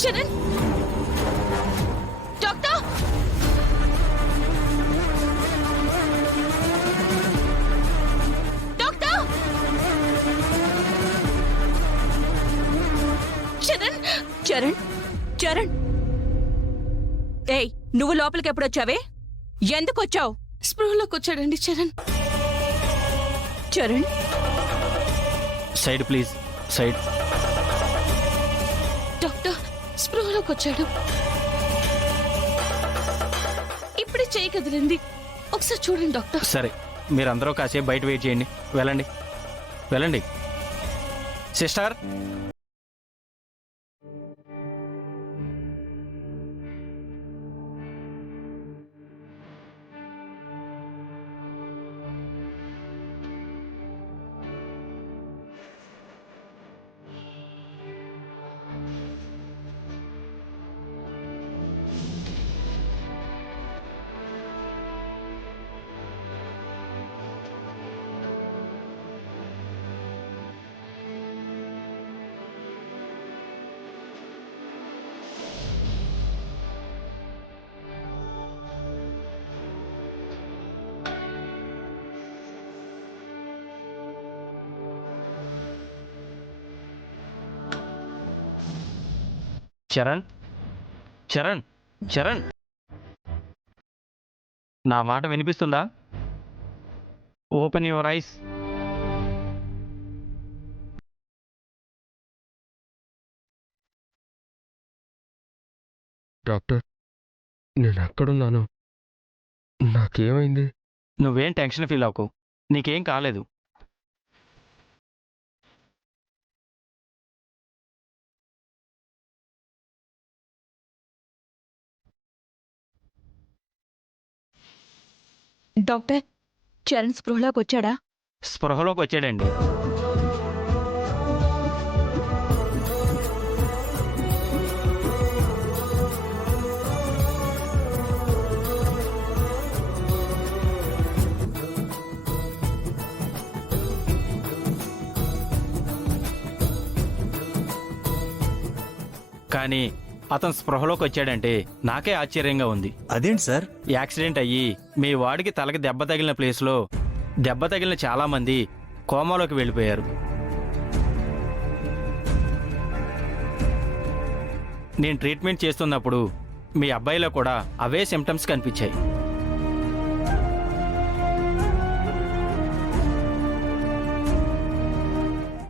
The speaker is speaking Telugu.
శరణ్ డాక్టర్ డాక్టర్ శరణ్ చరణ్ చరణ్ ఏయ్ నువ్వు లోపలికి ఎప్పుడొచ్చావే ఎందుకు వచ్చావు స్పృహలోకి వచ్చాడండి Charan Charan side please side. Doctor స్పృహలోకి వచ్చాడు ఇప్పుడే చేయి కదిలింది ఒకసారి చూడండి డాక్టర్ సరే మీరందరూ కాసేపు బయట వెయిట్ చేయండి. వెళ్ళండి వెళ్ళండి. సిస్టర్ చరణ్ చరణ్ చరణ్ నా మాట వినిపిస్తుందా? Open your eyes. డాక్టర్ నేను ఎక్కడున్నాను? నాకేమైంది? నువ్వేం టెన్షన్ ఫీల్ అవ్వకు, నీకేం కాలేదు. డాక్టర్ చరణ్ స్పృహలోకి వచ్చాడా స్పృహలోకి వచ్చాడండి. కానీ అతను స్పృహలోకి వచ్చాడంటే నాకే ఆశ్చర్యంగా ఉంది. అదేంటి సార్? యాక్సిడెంట్ అయ్యి మీ వాడికి తలకి దెబ్బ తగిలిన ప్లేస్లో దెబ్బ తగిలిన చాలామంది కోమాలోకి వెళ్ళిపోయారు. నేను ట్రీట్మెంట్ చేస్తున్నప్పుడు మీ అబ్బాయిలో కూడా అవే సిమ్టమ్స్ కనిపించాయి.